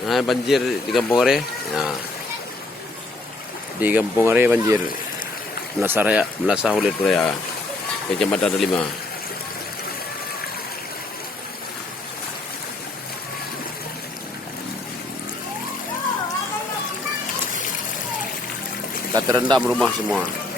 Banjir di Kampung Are. Di Kampung Are banjir. Melasah Hulit Raya, Kecamatan Delima. Terendam rumah semua.